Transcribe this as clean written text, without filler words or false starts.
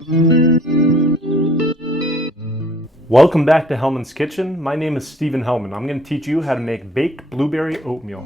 Welcome back to Hellman's Kitchen. My name is Stephen Hellman. I'm going to teach you how to make baked blueberry oatmeal.